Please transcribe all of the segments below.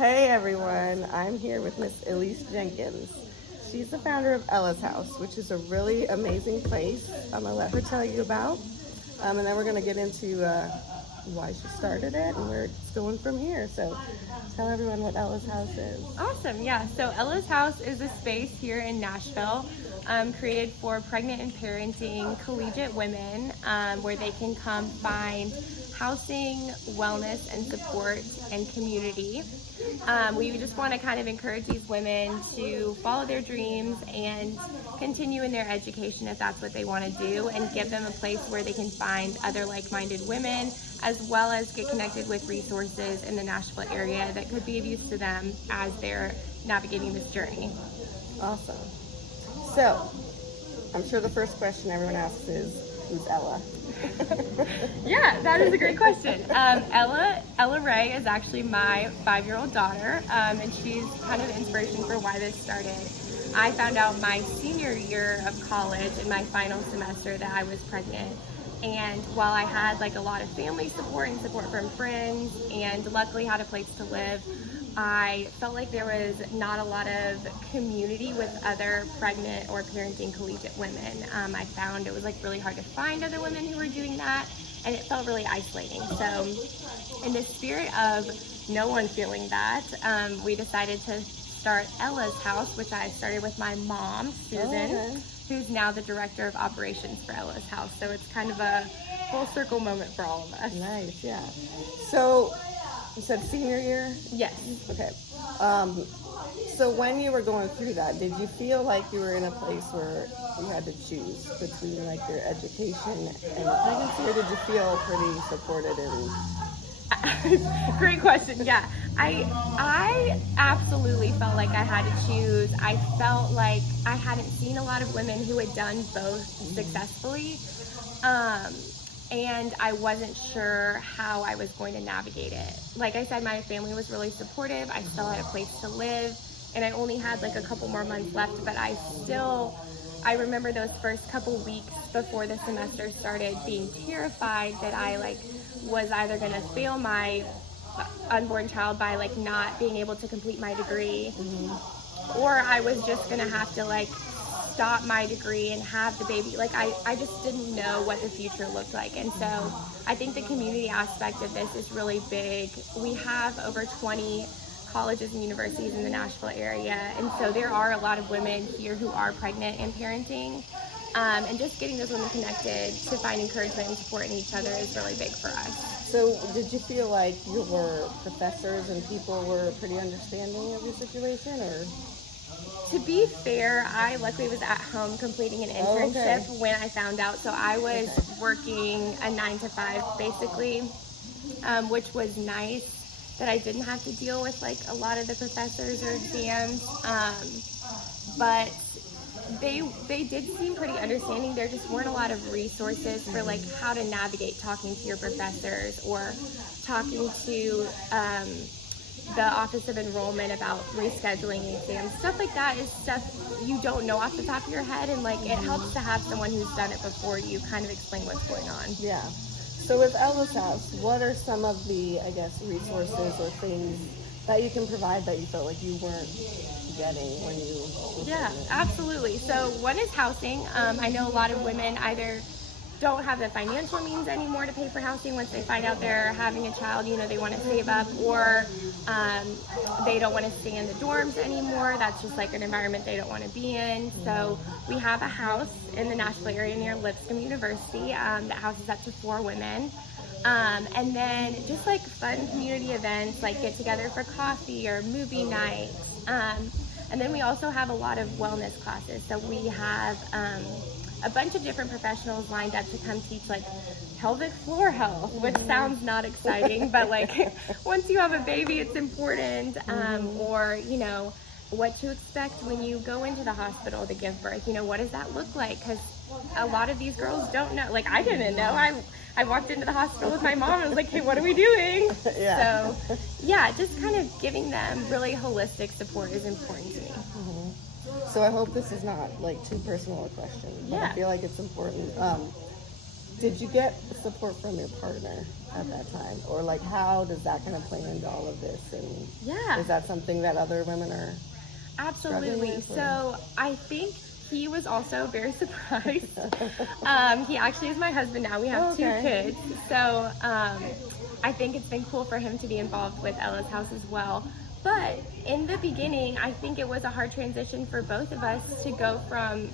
Hey everyone, I'm here with Miss Elise Jenkins. She's the founder of Ella's House, which is a really amazing place I'm gonna let her tell you about. And then we're gonna get into why she started it and where it's going from here. So tell everyone what Ella's House is. Awesome, yeah. So Ella's House is a space here in Nashville created for pregnant and parenting collegiate women where they can come find housing, wellness, and support and community. We just want to kind of encourage these women to follow their dreams and continue in their education if that's what they want to do, and give them a place where they can find other like-minded women, as well as get connected with resources in the Nashville area that could be of use to them as they're navigating this journey. Awesome. So, I'm sure the first question everyone asks is, who's Ella? Yeah, that is a great question. Ella Ray is actually my 5-year-old daughter, and she's kind of the inspiration for why this started. I found out my senior year of college in my final semester that I was pregnant. And while I had like a lot of family support and support from friends and luckily had a place to live, I felt like there was not a lot of community with other pregnant or parenting collegiate women. I found it was like really hard to find other women who were doing that, and it felt really isolating. So in the spirit of no one feeling that, we decided to start Ella's House, which I started with my mom, Susan, who's now the director of operations for Ella's House. So it's kind of a full circle moment for all of us. Nice, yeah. So, you said senior year? Yes. Okay. So when you were going through that, did you feel like you were in a place where you had to choose between like your education and pregnancy, or did you feel pretty supported and... Great question. Yeah, I absolutely felt like I had to choose. I felt like I hadn't seen a lot of women who had done both successfully, and I wasn't sure how I was going to navigate it. Like I said, my family was really supportive. I still had a place to live, and I only had like a couple more months left, but I remember those first couple weeks before the semester started being terrified that I was either going to fail my unborn child by not being able to complete my degree, or I was just going to have to stop my degree and have the baby. I just didn't know what the future looked like. And so I think the community aspect of this is really big. We have over 20 colleges and universities in the Nashville area, and so there are a lot of women here who are pregnant and parenting, and just getting those women connected to find encouragement and support in each other is really big for us. So did you feel like your professors and people were pretty understanding of your situation, or? To be fair, I luckily was at home completing an internship when I found out, so I was working a 9 to 5 basically, which was nice that I didn't have to deal with a lot of the professors or exams, but they did seem pretty understanding. There just weren't a lot of resources for how to navigate talking to your professors or talking to the Office of Enrollment about rescheduling exams. Stuff like that is stuff you don't know off the top of your head, and it helps to have someone who's done it before you kind of explain what's going on. Yeah. So with Ella's House, what are some of the, resources or things that you can provide that you felt like you weren't getting when you... Yeah, absolutely. So one is housing. I know a lot of women either don't have the financial means anymore to pay for housing once they find out they're having a child, they want to save up, or they don't want to stay in the dorms anymore. That's just an environment they don't want to be in. So we have a house in the Nashville area near Lipscomb University that houses up to 4 women. And then just fun community events, get together for coffee or movie nights. And then we also have a lot of wellness classes. So we have a bunch of different professionals lined up to come teach pelvic floor health, which sounds not exciting, but once you have a baby, it's important. Or, what to expect when you go into the hospital to give birth. What does that look like? Because a lot of these girls don't know. I didn't know. I walked into the hospital with my mom and was like, hey, what are we doing? Yeah. So, yeah, just kind of giving them really holistic support is important to me. So I hope this is not too personal a question, but I feel like it's important. Did you get support from your partner? at that time? Or like, how does that kind of play into all of this? And Yeah. is that something that other women are Absolutely. with, So I think he was also very surprised. He actually is my husband now. We have two kids. So I think it's been cool for him to be involved with Ella's house as well. But in the beginning, I think it was a hard transition for both of us to go from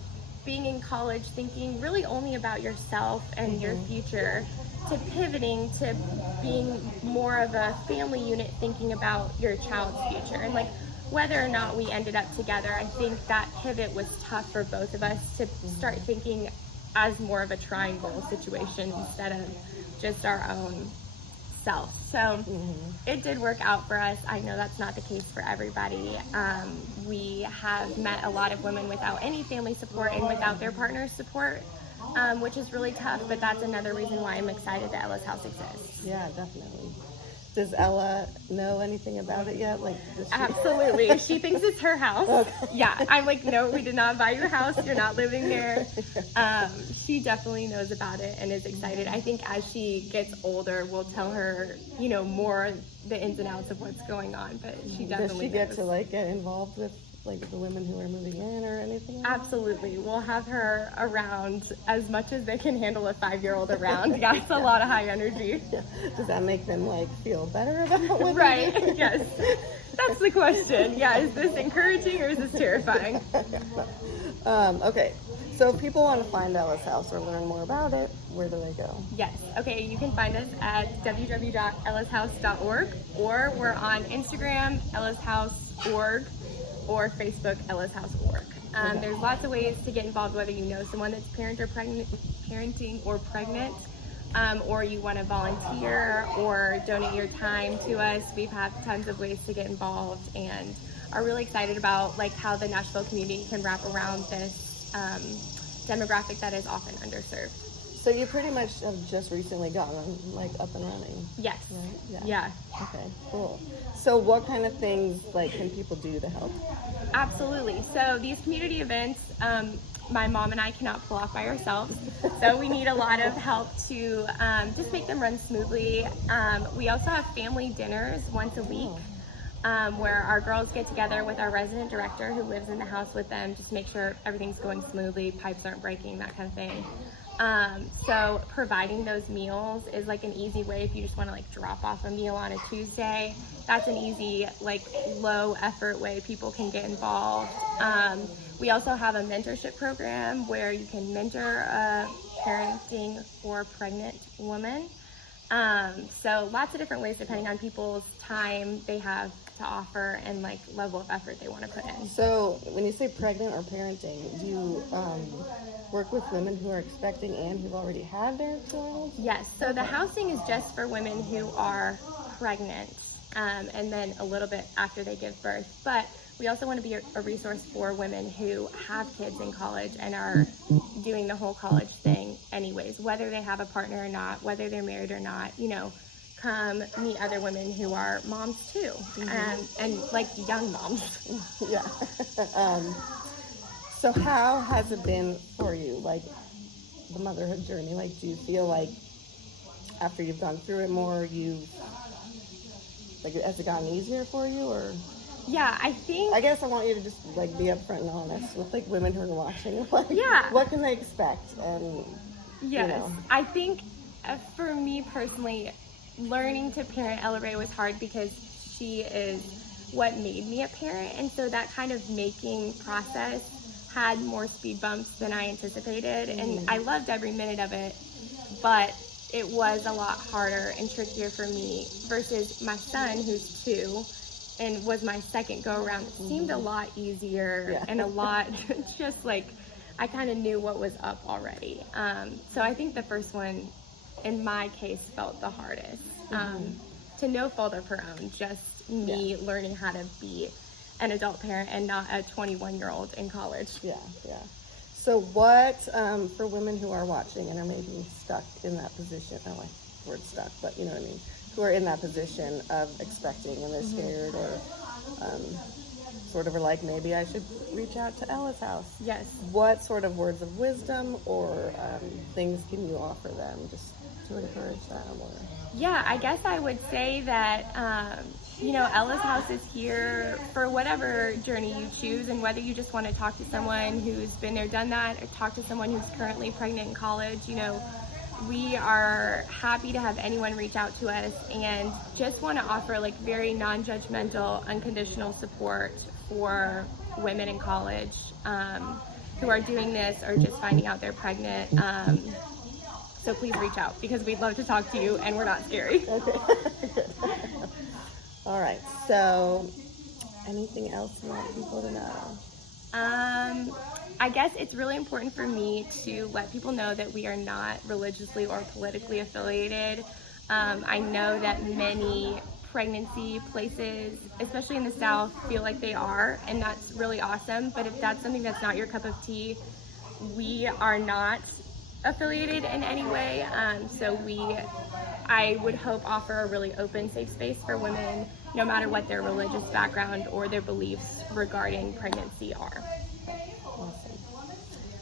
being in college thinking really only about yourself and your future to pivoting to being more of a family unit thinking about your child's future. And like, whether or not we ended up together, I think that pivot was tough for both of us to start thinking as more of a triangle situation instead of just our own self. So it did work out for us. I know that's not the case for everybody. We have met a lot of women without any family support and without their partner's support, which is really tough, but that's another reason why I'm excited that Ella's house exists. Yeah, definitely. Does Ella know anything about it yet? Like, does she... Absolutely. She thinks it's her house. Okay. Yeah. I'm like, no, we did not buy your house. You're not living there. She definitely knows about it and is excited. I think as she gets older, we'll tell her, you know, more the ins and outs of what's going on. But she definitely Does she get knows. to like get involved with like the women who are moving in or anything? Like Absolutely. We'll have her around as much as they can handle a 5-year-old around. Yeah, it's a lot of high energy. Yeah. Does that make them like feel better about what Right. they do? Yes. That's the question. Yeah. Is this encouraging or is this terrifying? Okay. So if people want to find Ella's house or learn more about it, where do they go? Yes. Okay, you can find us at www.ellashouse.org, or we're on Instagram, ellashouse.org, or Facebook, ellashouse.org. There's lots of ways to get involved, whether you know someone that's parenting or pregnant, or you want to volunteer or donate your time to us. We've had tons of ways to get involved and are really excited about like how the Nashville community can wrap around this demographic that is often underserved. So you pretty much have just recently gotten like up and running. Yes. Right? Yeah. Okay, cool. So what kind of things like can people do to help? Absolutely. So these community events, my mom and I cannot pull off by ourselves. So we need a lot of help to just make them run smoothly. We also have family dinners once a week. Where our girls get together with our resident director who lives in the house with them, just make sure everything's going smoothly, pipes aren't breaking, that kind of thing. So providing those meals is like an easy way if you just want to like drop off a meal on a Tuesday. That's an easy, like low effort way people can get involved. We also have a mentorship program where you can mentor a parenting or pregnant woman. So lots of different ways depending on people's time they have to offer and like level of effort they want to put in. So when you say pregnant or parenting, do you work with women who are expecting and who've already had their child? Yes, so the housing is just for women who are pregnant and then a little bit after they give birth. But we also want to be a resource for women who have kids in college and are doing the whole college thing anyways, whether they have a partner or not, whether they're married or not, you know, come meet other women who are moms too, and like young moms. Yeah. So how has it been for you, like the motherhood journey? Like, do you feel like after you've gone through it more, has it gotten easier for you, or? Yeah, I guess I want you to just like be upfront and honest with like women who are watching. Like, yeah. What can they expect? And yes, you know. I think for me personally, learning to parent Ella Ray was hard because she is what made me a parent, and so that kind of making process had more speed bumps than I anticipated, and I loved every minute of it, but it was a lot harder and trickier for me versus my son, who's 2 and was my second go around. It seemed a lot easier and a lot just like I kind of knew what was up already. So I think the first one in my case felt the hardest, to no fault of her own, just me learning how to be an adult parent and not a 21-year-old in college. Yeah. So what, for women who are watching and are maybe stuck in that position, I don't like the word stuck, but you know what I mean, who are in that position of expecting and they're scared or sort of are like, maybe I should reach out to Ella's house. Yes. What sort of words of wisdom or things can you offer them just to encourage them? Or Yeah, I guess I would say that, Ella's House is here for whatever journey you choose, and whether you just want to talk to someone who's been there, done that, or talk to someone who's currently pregnant in college, we are happy to have anyone reach out to us, and just want to offer like very non-judgmental, unconditional support for women in college who are doing this or just finding out they're pregnant. So please reach out, because we'd love to talk to you and we're not scary. okay. All right. So, anything else you want people to know? I guess it's really important for me to let people know that we are not religiously or politically affiliated. I know that many pregnancy places, especially in the South, feel like they are, and that's really awesome. But if that's something that's not your cup of tea, we are not affiliated in any way. I would hope offer a really open, safe space for women, no matter what their religious background or their beliefs regarding pregnancy are. Awesome.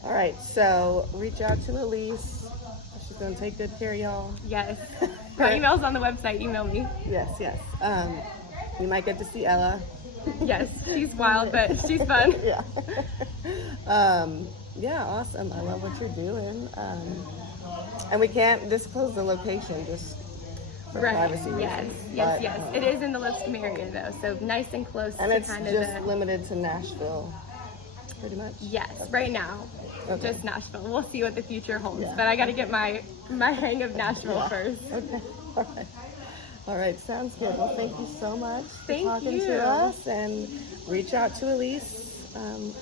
All right, so reach out to Elise. She's going to take good care of y'all. Yes. Her email's on the website. Email me. Yes. You might get to see Ella. Yes, she's wild, but she's fun. Yeah. Yeah, awesome. I love what you're doing. And we can't disclose the location just for privacy reasons. Yes. It is in the Lipscomb area though, so nice and close. And to it's kind just of limited to Nashville, pretty much? Yes, right now. Okay. Just Nashville. We'll see what the future holds. Yeah. But I got to get my hang of Nashville first. Okay. All right. Sounds good. Well, thank you so much for talking you. to us, and reach out to Elise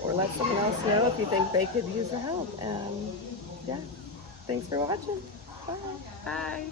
or let someone else know if you think they could use the help. Yeah. Thanks for watching. Bye. Bye.